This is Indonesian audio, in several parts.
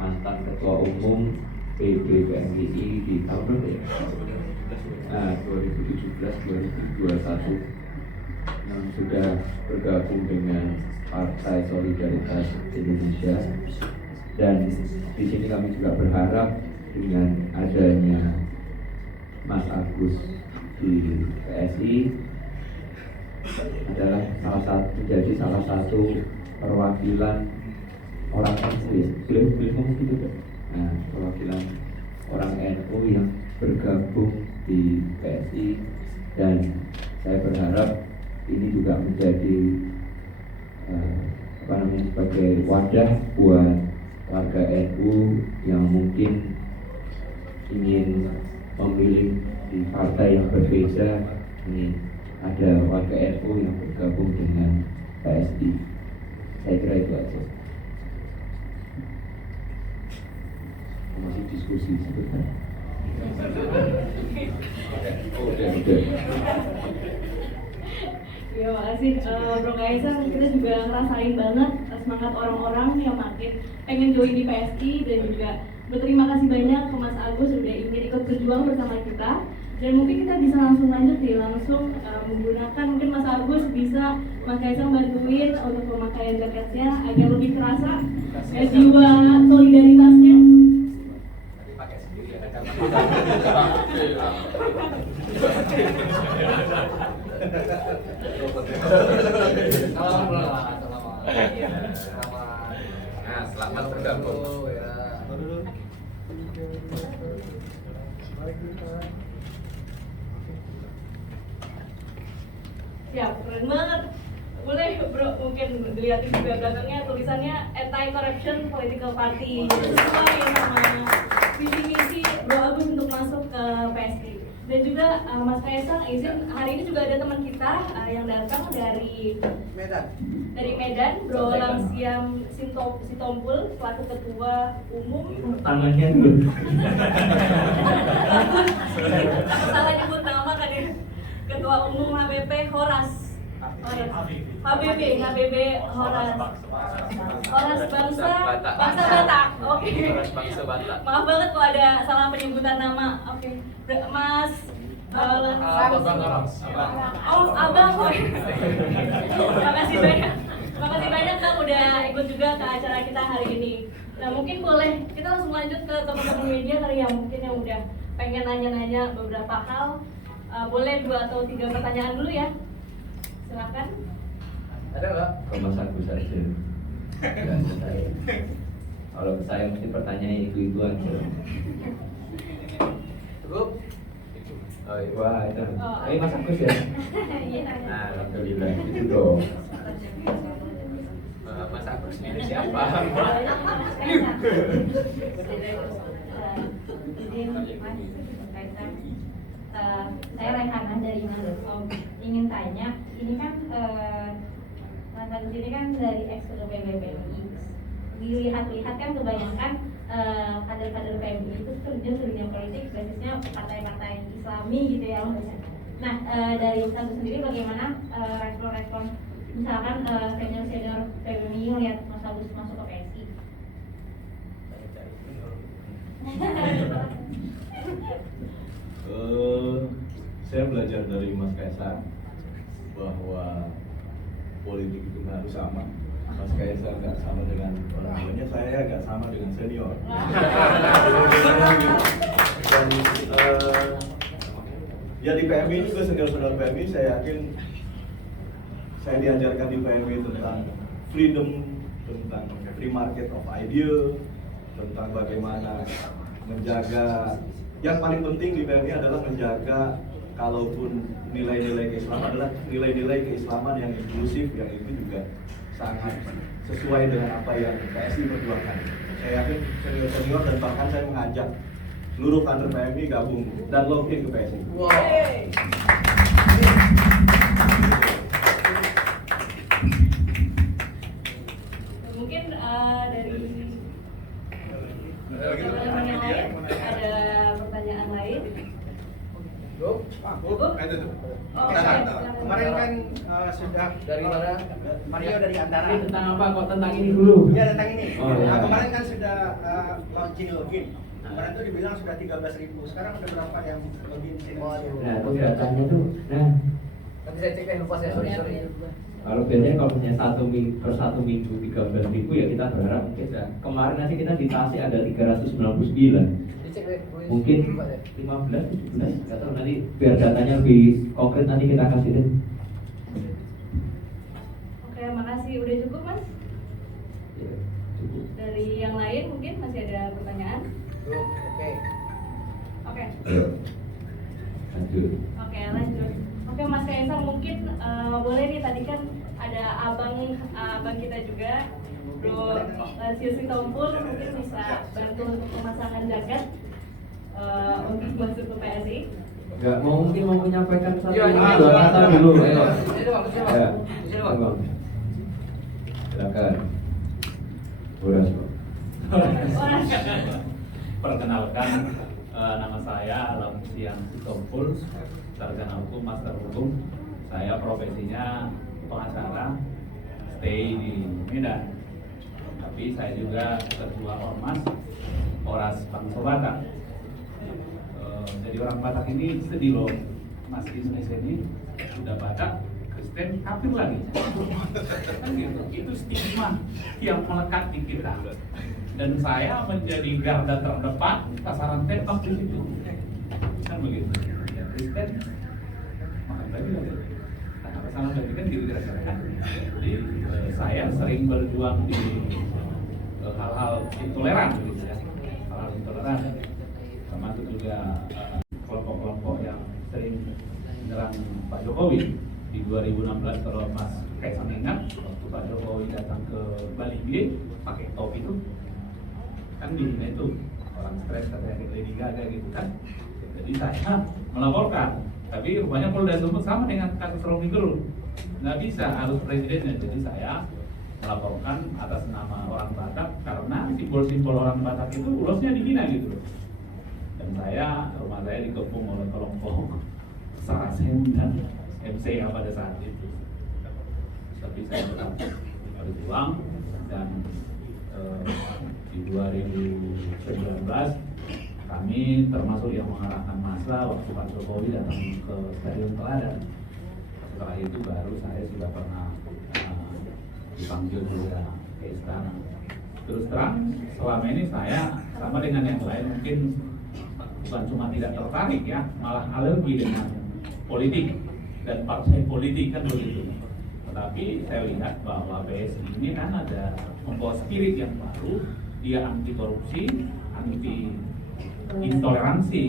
mantan Ketua Umum PBPMGI di tahun berapa ya? 2017-2021 yang sudah bergabung dengan Partai Solidaritas Indonesia, dan di sini kami juga berharap dengan adanya Mas Agus di PSI adalah menjadi salah satu perwakilan orang NU, beliau ngomong gitu kan? Nah, perwakilan orang NU yang bergabung di PSI, dan saya berharap ini juga menjadi sebagai wadah buat warga NU yang mungkin ingin memilih di partai yang berbeda. Ini ada warga NU yang bergabung dengan PSI. Saya kira itu aja. Masih diskusi sebentar. Udah. Ya, makasih Bro Kaisang. Kita juga ngerasain banget semangat orang-orang yang makin pengen join di PSI, dan juga berterima kasih banyak ke Mas Agus sudah ingin ikut berjuang bersama kita. Dan mungkin kita bisa langsung lanjut menggunakan, mungkin Mas Agus bisa Mas Kaisang bantuin untuk pemakaian jaketnya agar lebih terasa jiwa solidaritasnya. Selamat bergabung. Ya, keren banget. Boleh Bro, mungkin dilihatin juga belakangnya tulisannya Anti-Corruption Political Party. Jadi sesuai sama visi misi Bro Agus untuk masuk ke PSI. Dan juga Mas Kaisang izin, hari ini juga ada teman kita yang datang dari Medan, Bro Lamsiam Sitompul, selaku Ketua Umum. Tangannya dulu. Salah nyebut nama kan ya. Ketua Umum HBP Horas Horas Bangsa Batak. Oke. Bangsa Batak. Maaf banget kalau ada salah penyebutan nama. Oke. Mas Abang. Makasih banyak Bang udah ikut juga ke acara kita hari ini. Nah, mungkin boleh kita langsung lanjut ke teman-teman media kali yang mungkin yang udah pengen nanya-nanya beberapa hal. Boleh 2 atau 3 pertanyaan dulu ya. Silakan. Ada nggak? Ke Mas Agus saja. Nggak ada saya. Kalau ke saya mungkin pertanyaannya itu aja. Cukup? Oh, wah itu. Ini Mas Agus ya? Iya. Nah, alhamdulillah itu dong. Mas Agus ini siapa? Saya Raihana dari Iman.com. Ingin tanya, ini kan Mas Agus ini kan dari ex PBPMI. Dilihat-lihat kan kebanyakan kader-kader PMI itu terjun ke dunia politik basisnya partai-partai Islami gitu ya. Nah, dari Mas Agus sendiri bagaimana respon-respon misalkan senior-senior PMI melihat Mas Agus masuk ke PSI? Saya belajar dari Mas Kaisang bahwa politik itu nggak harus sama. Mas Kaisang nggak sama dengan orang tuanya, saya nggak sama dengan senior. Dan ya di PMI juga senior-senior PMI, saya yakin saya diajarkan di PMI tentang freedom, tentang free market of idea, tentang bagaimana menjaga. Yang paling penting di PMI adalah menjaga, kalaupun nilai-nilai keislaman adalah nilai-nilai keislaman yang inklusif, yang itu juga sangat sesuai dengan apa yang PSI perjuangkan. Saya yakin senior-senior dan bahkan saya mengajak seluruh kader PMI gabung dan login ke PSI. Wow. Mungkin dari teman-teman yang lain ada pertanyaan lain. Cukup? Itu tuh. Oh, Bentar, oke. bentar. Kemarin kan sudah Dari mana? Mario dari Antara. Ini tentang apa kok tentang ini dulu? Iya tentang ini. Oh, iya. Nah, kemarin kan sudah launching login. Kemarin tuh dibilang sudah 13.000. Sekarang udah berapa yang login sini? Nah, itu datanya tuh, nah Nanti saya cek lupa saya, sorry. kalau biasanya kalau punya per satu minggu 13.000 ya kita berharap kita kemarin nanti kita di Tasik ada 399, Dicek deh. mungkin 15, 17, nggak tahu nanti biar datanya lebih konkret nanti kita kasih deh. Oke, makasih. Udah cukup, Mas? Ya, cukup. Dari yang lain mungkin masih ada pertanyaan? Oke. Oke. Ayo, lanjut. Oke, lanjut. Oke, Mas Kaisang mungkin boleh nih, tadi kan ada abang kita juga, Bro Silsi Tompul, mungkin bisa bantu untuk pemasangan jaket untuk masuk ke PSI. Nggak mungkin mau menyampaikan satu Iya, iya. dua kata dulu. Ayo. Ini doang, ini doang. Ya, Ini doang. Bang. Silakan. Uras, Bang. Perkenalkan, nama saya Lamsian Sitompul, sarjana hukum, master hukum. Saya profesinya pengacara, stay di Medan. Tapi saya juga ketua Ormas, Oras Bangsa Batak. Jadi orang Batak ini sedih loh, Mas, di Indonesia ini sudah Batak, Kristen, kafir lagi. Kan gitu. Itu stigma yang melekat di kita. Dan saya menjadi garda terdepan sasaran tembak di situ. Kan begitu. Ya, Kristen makan lagi lagi. Nah, sama lagi kan gitu kira-kira kan. Jadi saya sering berjuang di hal-hal intoleran gitu ya. Hal-hal intoleran. Termasuk juga kelompok-kelompok yang sering menyerang Pak Jokowi di 2016. Kalau Mas Kaisang ingat, waktu Pak Jokowi datang ke Bali B pakai topi itu kan dihina itu orang stres katanya kayak Lady Gaga gitu kan. Jadi saya melaporkan, tapi rupanya Polda Sumut sama dengan kasus Romi Gerung, nggak bisa harus presidennya. Jadi saya melaporkan atas nama orang Batak karena simbol-simbol orang Batak itu ulosnya dihina gitu loh. Dan rumah saya dikepung oleh kelompok Sarasen dan MC pada saat itu. Tapi saya tetap berjuang dan di 2019 kami termasuk yang mengarahkan massa waktu Pak Jokowi datang ke Stadion Teladan. Setelah itu baru saya sudah pernah dipanggil juga ke istana. Terus terang selama ini saya sama dengan yang lain mungkin bukan cuma tidak tertarik ya, malah alergi dengan politik dan partai politik kan begitu. Tetapi saya lihat bahwa PSI ini kan ada membawa spirit yang baru, dia anti korupsi, anti intoleransi,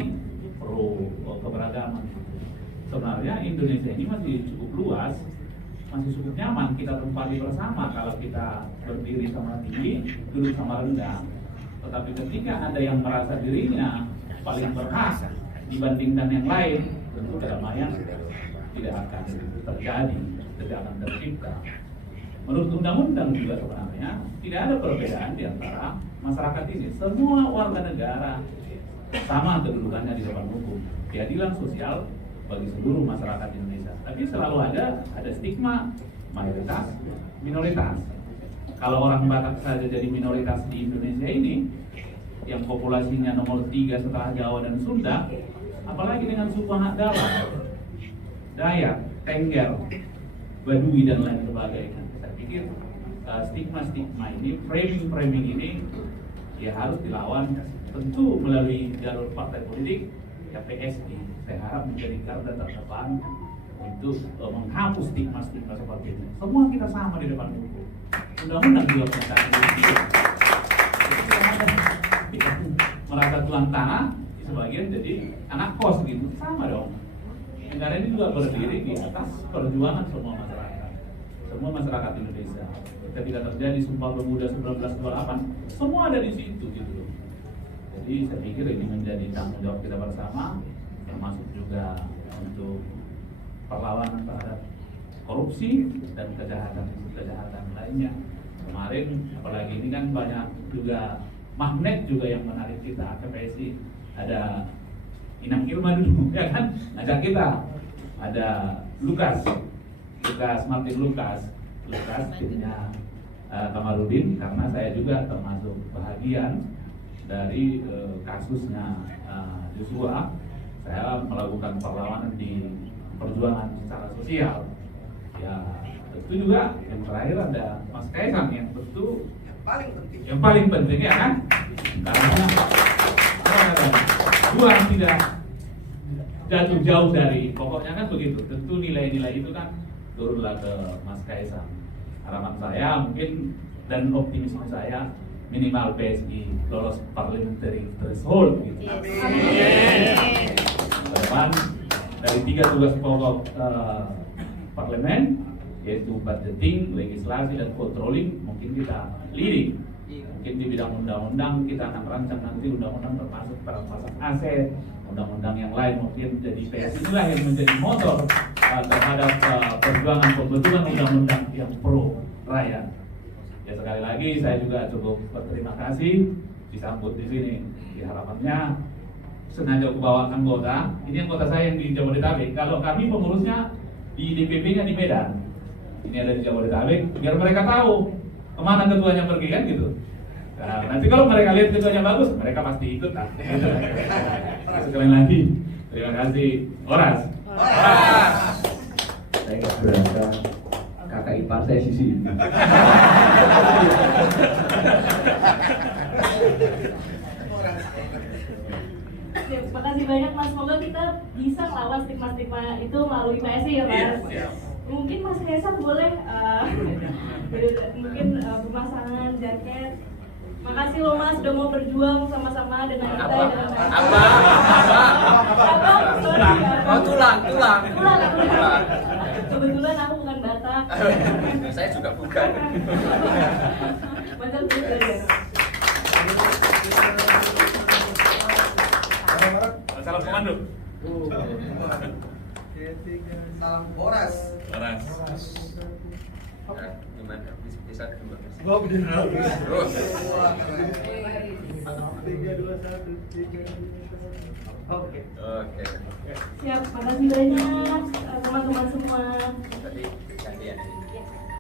pro keberagaman. Sebenarnya Indonesia ini masih cukup luas, masih cukup nyaman kita tempati bersama kalau kita berdiri sama tinggi, duduk sama rendah. Tetapi ketika ada yang merasa dirinya paling berhak dibandingkan yang lain, tentu kedamaian tidak akan terjadi, tidak akan tercipta. Menurut undang-undang juga sebenarnya tidak ada perbedaan di antara masyarakat ini. Semua warga negara sama kedudukannya di depan hukum. Keadilan sosial bagi seluruh masyarakat Indonesia. Tapi selalu ada stigma mayoritas, minoritas. Kalau orang Batak saja jadi minoritas di Indonesia ini, yang populasinya nomor 3 setelah Jawa dan Sunda, apalagi dengan suku anak Dalam, Dayak, Tengger, Baduy dan lain sebagainya. Saya pikir stigma-stigma ini, framing-framing ini ya harus dilawan tentu melalui jalur partai politik ya PSI. Saya harap menjadi garda terdepan untuk menghapus stigma-stigma seperti ini. Semua kita sama di depan hukum. Undang-undang juga menyatakan begitu. Merasa tuan tanah sebagian jadi anak kos gitu, sama dong. Negara ini juga berdiri di atas perjuangan semua masyarakat Indonesia. Ketika terjadi Sumpah Pemuda 1928, semua ada di situ gitu loh. Jadi saya pikir ini menjadi tanggung jawab kita bersama, termasuk juga untuk perlawanan terhadap korupsi dan kejahatan lainnya. Kemarin apalagi ini kan banyak juga magnet juga yang menarik kita ke PSI. Ada Inang Irma dulu, ya kan? Ngajak kita. Ada Lukas Martin Lukas timnya Kamarudin, karena saya juga termasuk bahagian dari kasusnya Joshua. Saya melakukan perlawanan di perjuangan secara sosial. Ya, tentu juga yang terakhir ada Mas Kaisang yang tentu yang paling penting ya kan, karena juang tidak jatuh jauh dari pokoknya kan begitu. Tentu nilai-nilai itu kan turunlah ke Mas Kaisang. Harapan saya mungkin dan optimisme saya minimal PSI lolos parliamentary threshold gitu. Ke depan dari 3 tugas pokok parlemen, yaitu budgeting, legislasi, dan controlling, mungkin kita leading. Mungkin di bidang undang-undang kita akan rancang nanti undang-undang termasuk perampasan aset, undang-undang yang lain, mungkin jadi PSI inilah yang menjadi motor terhadap perjuangan pembentukan undang-undang yang pro rakyat. Ya, sekali lagi saya juga cukup berterima kasih disambut di sini. Harapannya sengaja aku bawa anggota, ini anggota saya yang di Jabodetabek. Kalau kami pengurusnya di DPP-nya di Medan, ini ada di Jabodetabek, biar mereka tahu kemana ketuanya pergi kan gitu. Nah, nanti kalau mereka lihat ketuanya bagus, mereka pasti ikut kan. Sekali lagi, terima kasih. Oras. Saya nggak berasa kakak ipar saya sisi. Terima kasih banyak Mas, semoga kita bisa melawan stigma-stigma itu melalui PSI ya Mas. Mungkin Mas Kaisang boleh mungkin pemasangan jaket. Makasih loh Mas sudah mau berjuang sama-sama dengan kita dalam Tulang. Kebetulan aku bukan Batak. Saya juga bukan. Macam juga ya. Salam komando. Salam Boras. Gimana? Bisa dulu. Gua bener. Terus. 3, 2, 1, 3. Oke. Siap, makasih banyak teman-teman semua.